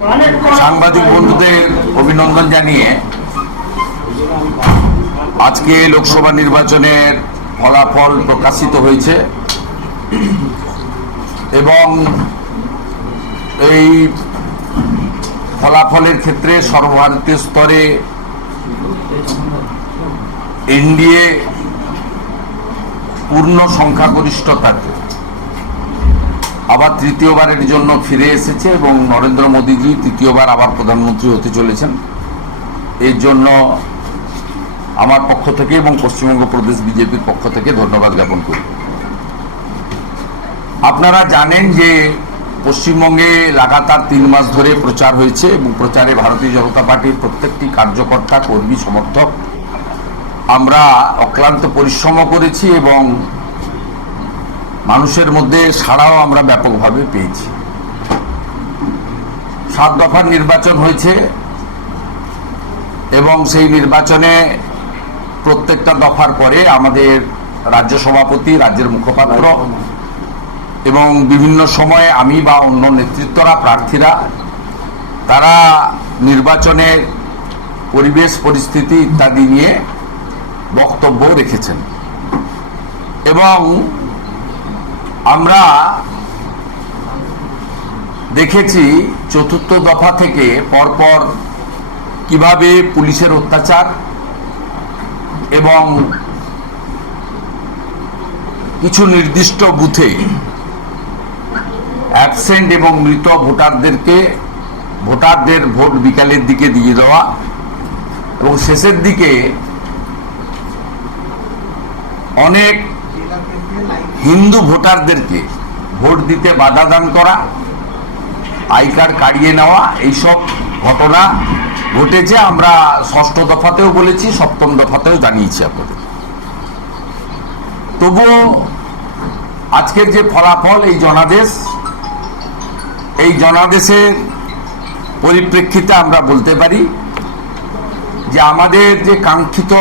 সাংবাদিক বন্ধুদের অভিনন্দন জানিয়ে আজকে লোকসভা নির্বাচনের ফলাফল প্রকাশিত হয়েছে এবং এই ফলাফলের ক্ষেত্রে সর্বভারতীয় স্তরে এনডিএ পূর্ণ সংখ্যাগরিষ্ঠতাতে আবার তৃতীয়বারের জন্য ফিরে এসেছে এবং নরেন্দ্র মোদীজি তৃতীয়বার আবার প্রধানমন্ত্রী হতে চলেছেন। এর জন্য আমার পক্ষ থেকে এবং পশ্চিমবঙ্গ প্রদেশ বিজেপির পক্ষ থেকে ধন্যবাদ জ্ঞাপন করি। আপনারা জানেন যে পশ্চিমবঙ্গে লাগাতার 3 মাস ধরে প্রচার হয়েছে এবং প্রচারে ভারতীয় জনতা পার্টির প্রত্যেকটি কার্যকর্তা, কর্মী, সমর্থক আমরা অক্লান্ত পরিশ্রম করেছি এবং মানুষের মধ্যে সাড়াও আমরা ব্যাপকভাবে পেয়েছি। 7 দফার নির্বাচন হয়েছে এবং সেই নির্বাচনে প্রত্যেকটা দফার পরে আমাদের রাজ্য সভাপতি, রাজ্যের মুখপাত্র এবং বিভিন্ন সময়ে আমি বা অন্য নেতৃত্বরা, প্রার্থীরা তারা নির্বাচনের পরিবেশ পরিস্থিতি ইত্যাদি নিয়ে বক্তব্য রেখেছেন এবং আমরা দেখেছি 4র্থ দফা থেকে পরপর কিভাবে পুলিশের অত্যাচার এবং কিছু নির্দিষ্ট বুথে অ্যাবসেন্ট এবং মৃত ভোটারদের ভোট বিকালের দিকে দিয়ে দেওয়া এবং শেষের দিকে অনেক হিন্দু ভোটারদেরকে ভোট দিতে বাধা দান করা, আই কার্ড কাড়িয়ে নেওয়া, এইসব ঘটনা ঘটেছে। আমরা 6ষ্ঠ দফাতেও বলেছি, 7ম দফাতেও জানিয়েছি আপনাদের। তবুও আজকের যে ফলাফল, এই জনাদেশের পরিপ্রেক্ষিতে আমরা বলতে পারি যে আমাদের যে কাঙ্ক্ষিত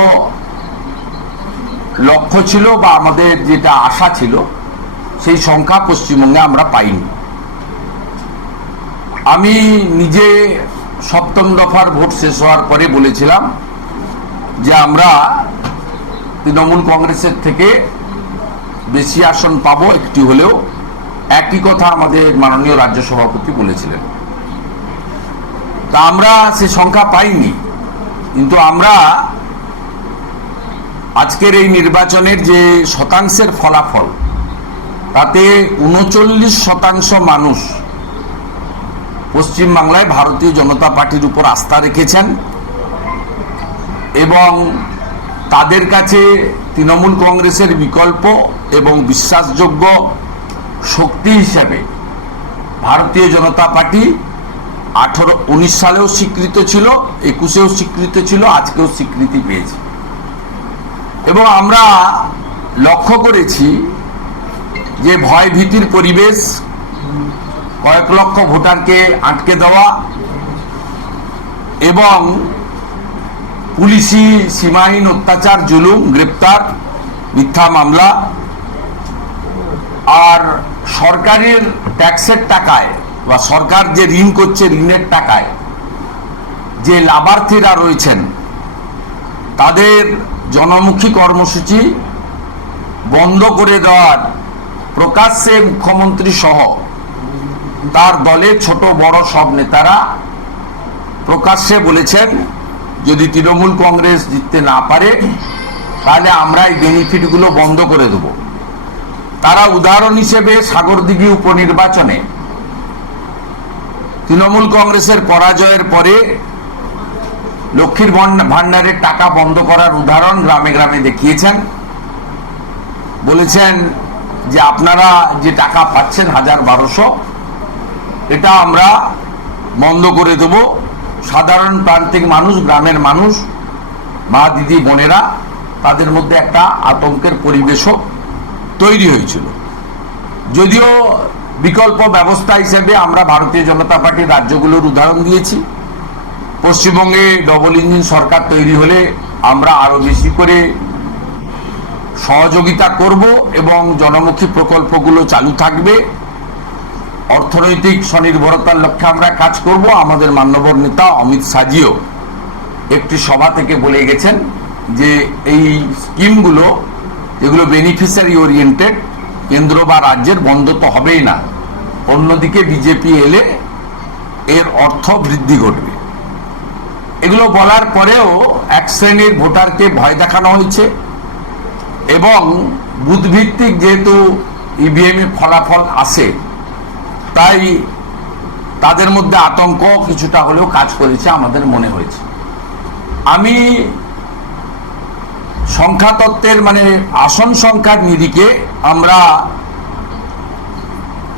লক্ষ্য ছিল বা আমাদের যেটা আশা ছিল সেই সংখ্যা পশ্চিমবঙ্গে আমরা পাইনি। আমি নিজে 7ম দফার ভোট শেষ হওয়ার পরে বলেছিলাম যে আমরা তৃণমূল কংগ্রেসের থেকে বেশি আসন পাবো একটি হলেও। একই কথা আমাদের মাননীয় রাজ্য সভাপতি বলেছিলেন। তা আমরা সে সংখ্যা পাইনি, কিন্তু আমরা আজকের এই নির্বাচনের যে শতাংশের ফলাফল, তাতে 39% মানুষ পশ্চিমবাংলায় ভারতীয় জনতা পার্টির উপর আস্থা রেখেছেন এবং তাদের কাছে তৃণমূল কংগ্রেসের বিকল্প এবং বিশ্বাসযোগ্য শক্তি হিসেবে ভারতীয় জনতা পার্টি 19 সালেও স্বীকৃত ছিল, 21-এও স্বীকৃত ছিল, আজকেও স্বীকৃতি পেয়েছে। এবং আমরা লক্ষ্য করেছি যে ভয় ভীতির পরিবেশ, কয়েক লক্ষ ভোটারকে আটকে দেওয়া এবং পুলিশি সীমাহীন অত্যাচার, জুলুম, গ্রেপ্তার, মিথ্যা মামলা আর সরকারের ট্যাক্সের টাকায় বা সরকার যে ঋণ করছে ঋণের টাকায় যে লাভার্থীরা রয়েছেন তাদের জনমুখী কর্মসূচি বন্ধ করে দেওয়ার প্রকাশ্যে মুখ্যমন্ত্রী সহ তার দলের ছোট বড় সব নেতারা প্রকাশ্যে বলেছেন যদি তৃণমূল কংগ্রেস জিততে না পারে তাহলে আমরা এই বেনিফিটগুলো বন্ধ করে দেব। তারা উদাহরণ হিসেবে সাগরদিঘি উপনির্বাচনে তৃণমূল কংগ্রেসের পরাজয়ের পরে লক্ষ্মীর ভান্ডারের টাকা বন্ধ করার উদাহরণ গ্রামে গ্রামে দেখিয়েছেন। বলেছেন যে আপনারা যে টাকা পাচ্ছেন 1000-1200, এটা আমরা বন্ধ করে দেব। সাধারণ প্রান্তিক মানুষ, গ্রামের মানুষ, মা, দিদি, বোনেরা, তাদের মধ্যে একটা আতঙ্কের পরিবেশও তৈরি হয়েছিল। যদিও বিকল্প ব্যবস্থা হিসেবে আমরা ভারতীয় জনতা পার্টির রাজ্যগুলোর উদাহরণ দিয়েছি। পশ্চিমবঙ্গে ডবল ইঞ্জিন সরকার তৈরি হলে আমরা আরো বেশি করে সহযোগিতা করব এবং জনমুখী প্রকল্পগুলো চালু থাকবে অর্থনৈতিক স্বনির্ভরতার লক্ষ্যে আমরা কাজ করব। আমাদের মাননীয় নেতা অমিত শাহজিও একটি সভা থেকে বলে গেছেন যে এই স্কিমগুলো যেগুলো বেনিফিশিয়ারি ওরিয়েন্টেড, কেন্দ্র বা রাজ্যের বন্ধ তো হবেই না, অন্যদিকে বিজেপি এলে এর অর্থ বৃদ্ধি ঘটবে। এগুলো বলার পরেও এক শ্রেণীর ভোটারকে ভয় দেখানো হয়েছে এবং বুথভিত্তিক যেহেতু ইভিএম এ ফলাফল আসে, তাই তাদের মধ্যে আতঙ্ক কিছুটা হলেও কাজ করেছে আমাদের মনে হয়েছে। আমি সংখ্যাতত্ত্বের মানে আসন সংখ্যার নিরিখে আমরা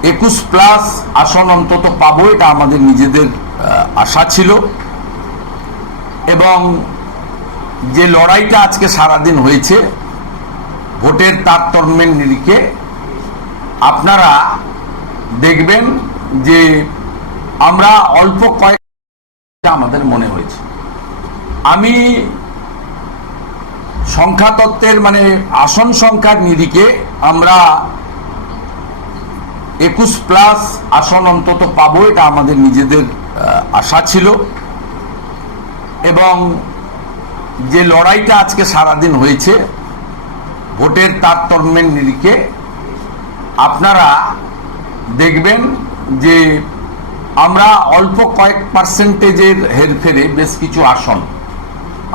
21+ আসন অন্তত পাবো, এটা আমাদের নিজেদের আশা ছিল। এবং যে লড়াইটা আজকে সারাদিন হয়েছে ভোটের তারতম্যের নিরিখে, আপনারা দেখবেন যে আমরা অল্প কয়েক আমাদের মনে হয়েছে। আমি সংখ্যাতত্ত্বের মানে আসন সংখ্যার নিরিখে আমরা 21+ আসন অন্তত পাবো, এটা আমাদের নিজেদের আশা ছিল। এবং যে লড়াইটা আজকে সারাদিন হয়েছে ভোটের তারতম্যের নিরিখে, আপনারা দেখবেন যে আমরা অল্প কয়েক পার্সেন্টেজের হেরফেরে বেশ কিছু আসন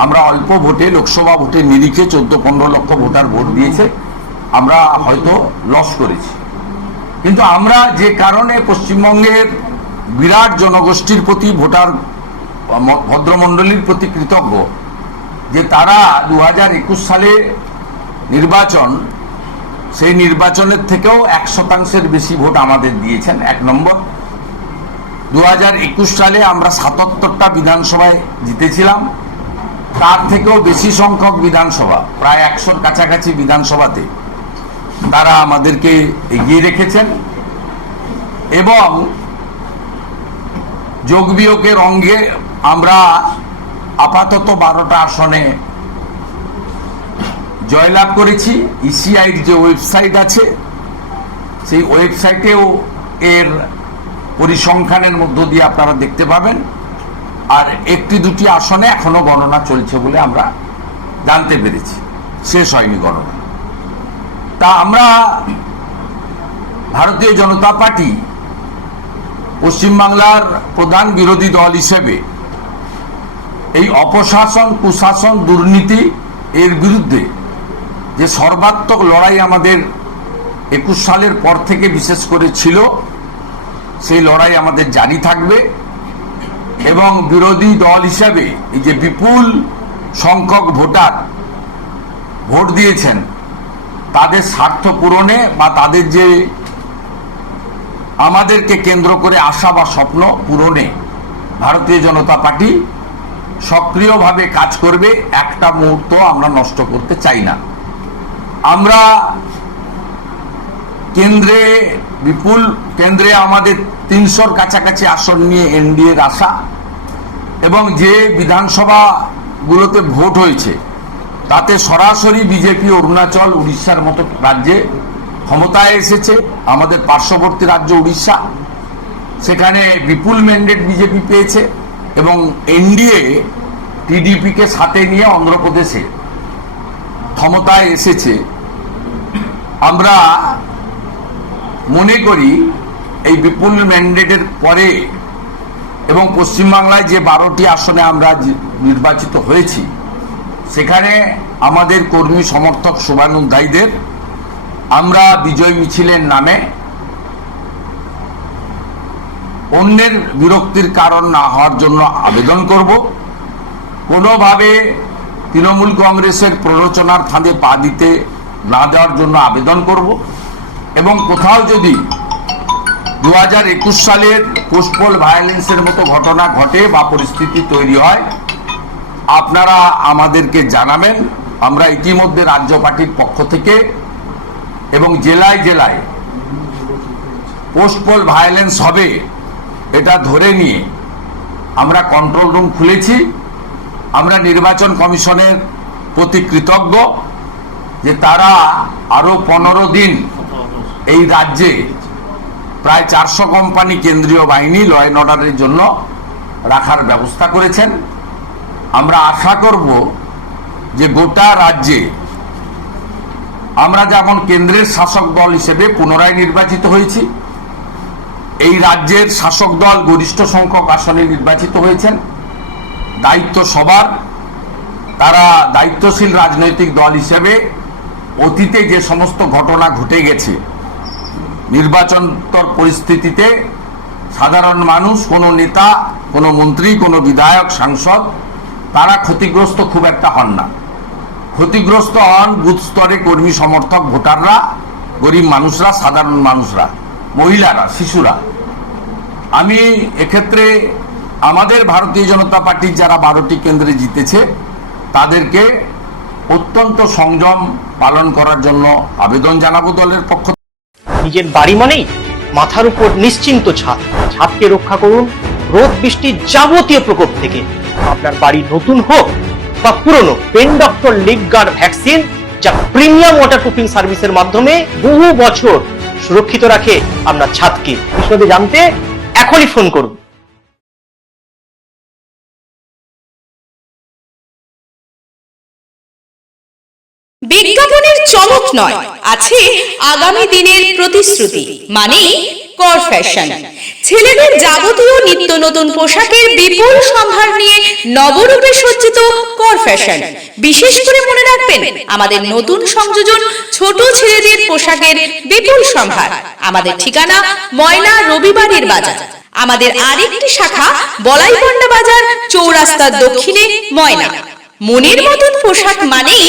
আমরা অল্প ভোটে, লোকসভা ভোটের নিরিখে 14-15 লক্ষ ভোটার ভোট দিয়েছে, আমরা হয়তো লস করেছি। কিন্তু আমরা যে কারণে পশ্চিমবঙ্গের বিরাট জনগোষ্ঠীর প্রতি, ভোটার ভদ্রমণ্ডলীর প্রতি কৃতজ্ঞ যে তারা 2021 সালে নির্বাচন, সেই নির্বাচনের থেকেও 1% বেশি ভোট আমাদের দিয়েছেন। 1 নম্বর, 2021 সালে আমরা 77টা বিধানসভায় জিতেছিলাম, তার থেকেও বেশি সংখ্যক বিধানসভা, প্রায় 100-র কাছাকাছি বিধানসভাতে তারা আমাদেরকে এগিয়ে রেখেছেন। এবং যোগ বিয়োগের অঙ্গে আমরা আপাতত 12টা আসনে জয়লাভ করেছি। ইসিআইর যে ওয়েবসাইট আছে সেই ওয়েবসাইটেও এর পরিসংখ্যানের মধ্য দিয়ে আপনারা দেখতে পাবেন। আর 1-2টি আসনে এখনো গণনা চলছে বলে আমরা জানতে পেরেছি, শেষ হয়নি গণনা। তা আমরা ভারতীয় জনতা পার্টি পশ্চিমবাংলার প্রধান বিরোধী দল হিসেবে এই অপশাসন, কুশাসন, দুর্নীতি এর বিরুদ্ধে যে সর্বাত্মক লড়াই আমাদের 21 সালের পর থেকে বিশেষ করে ছিল, সেই লড়াই আমাদের জারি থাকবে। এবং বিরোধী দল হিসাবে এই যে বিপুল সংখ্যক ভোটার ভোট দিয়েছেন, তাদের স্বার্থ পূরণে বা তাদের যে আমাদেরকে কেন্দ্র করে আশা বা স্বপ্ন পূরণে ভারতীয় জনতা পার্টি সক্রিয়ভাবে কাজ করবে। একটা মুহূর্ত আমরা নষ্ট করতে চাই না। আমরা কেন্দ্রে আমাদের 300-র কাছাকাছি আসন নিয়ে এনডিএর আশা। এবং যে বিধানসভাগুলোতে ভোট হয়েছে তাতে সরাসরি বিজেপি অরুণাচল, উড়িষ্যার মতো রাজ্যে ক্ষমতায় এসেছে। আমাদের পার্শ্ববর্তী রাজ্য উড়িষ্যা, সেখানে বিপুল ম্যান্ডেট বিজেপি পেয়েছে। এবং এনডিএ টিডিপিকে সাথে নিয়ে অন্ধ্রপ্রদেশে ক্ষমতায় এসেছে। আমরা মনে করি এই বিপুল ম্যান্ডেটের পরে এবং পশ্চিমবাংলায় যে 12টি আসনে আমরা নির্বাচিত হয়েছি, সেখানে আমাদের কর্মী সমর্থক শুভানুধ্যায়ীদের আমরা বিজয় মিছিলের নামে অন্যের বিরক্তির কারণ না হওয়ার জন্য আবেদন করব। কোনোভাবে তৃণমূল কংগ্রেসের প্ররোচনার ফাঁদে পা দিতে না দেওয়ার জন্য আবেদন করব। এবং কোথাও যদি 2021 সালের পোস্টপোল ভায়োলেন্সের মতো ঘটনা ঘটে বা পরিস্থিতি তৈরি হয়, আপনারা আমাদেরকে জানাবেন। আমরা ইতিমধ্যে রাজ্য পার্টির পক্ষ থেকে এবং জেলায় জেলায় পোস্টপোল ভায়োলেন্স হবে এটা ধরে নিয়ে আমরা কন্ট্রোল রুম খুলেছি। আমরা নির্বাচন কমিশনের প্রতি কৃতজ্ঞ যে তারা আরো 15 দিন এই রাজ্যে প্রায় 400 কোম্পানি কেন্দ্রীয় বাহিনী ল অ্যান্ড অর্ডারের জন্য রাখার ব্যবস্থা করেছেন। আমরা আশা করব যে গোটা রাজ্যে আমরা যেমন কেন্দ্রের শাসক দল হিসেবে পুনরায় নির্বাচিত হয়েছি, এই রাজ্যের শাসক দল গরিষ্ঠ সংখ্যক আসনে নির্বাচিত হয়েছেন। দায়িত্ব সবার, তারা দায়িত্বশীল রাজনৈতিক দল হিসেবে অতীতে যে সমস্ত ঘটনা ঘটে গেছে, নির্বাচনতর পরিস্থিতিতে সাধারণ মানুষ, কোনো নেতা, কোনো মন্ত্রী, কোনো বিধায়ক, সাংসদ তারা ক্ষতিগ্রস্ত খুব একটা হন না। ক্ষতিগ্রস্ত হন বুথ স্তরে কর্মী সমর্থক ভোটাররা, গরিব মানুষরা, সাধারণ মানুষরা, মহিলারা, শিশুরা। আমি এক্ষেত্রে আমাদের ভারতীয় জনতা পার্টির যারা 12টি কেন্দ্রে জিতেছে তাদেরকে অত্যন্ত সংযম পালন করার জন্য আবেদন জানাবো দলের পক্ষ। নিজের বাড়ি মানেই মাথার উপর নিশ্চিন্ত ছাদ। ছাদকে রক্ষা করুন রোদ বৃষ্টির যাবতীয় প্রকোপ থেকে। আপনার বাড়ি নতুন হোক বা পুরনো, পেন ডক্টর লিগ গার্ড ভ্যাকসিন, যা প্রিমিয়াম ওয়াটারপ্রুফিং সার্ভিসের মাধ্যমে বহু বছর সুরক্ষিত রাখে আপনার ছাদকে। বিশদে জানতে এখনই ফোন করুন। বিজ্ঞাপনের চমক নয়, আছে আগামী দিনের প্রতিশ্রুতি, মানে কর ফ্যাশন। ছেলেদের যাবতীয় নিত্য নতুন পোশাকের বিপুল সম্ভার নিয়ে নবরূপে সজ্জিত কর ফ্যাশন। বিশেষ করে মনে রাখবেন, আমাদের নতুন সংযোজন ছোট ছেলেদের পোশাকের বিপুল সম্ভার। আমাদের ঠিকানা ময়না রবিবারের বাজার। আমাদের আরেকটি শাখা বলাইপন্ডা বাজার, চৌরাস্তার দক্ষিণে ময়না। মনের মতন পোশাক মানেই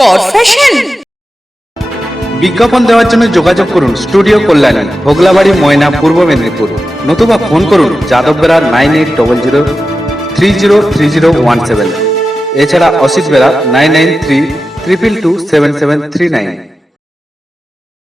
কর ফ্যাশন। বিজ্ঞাপন দেওয়ার জন্য যোগাযোগ করুন স্টুডিও কল্যাণী, ভোগলাবাড়ি, ময়না, পূর্ব মেদিনীপুর। নতুবা ফোন করুন যাদব বেরা 9800303017। এছাড়া অসিত বেরা 9932227739।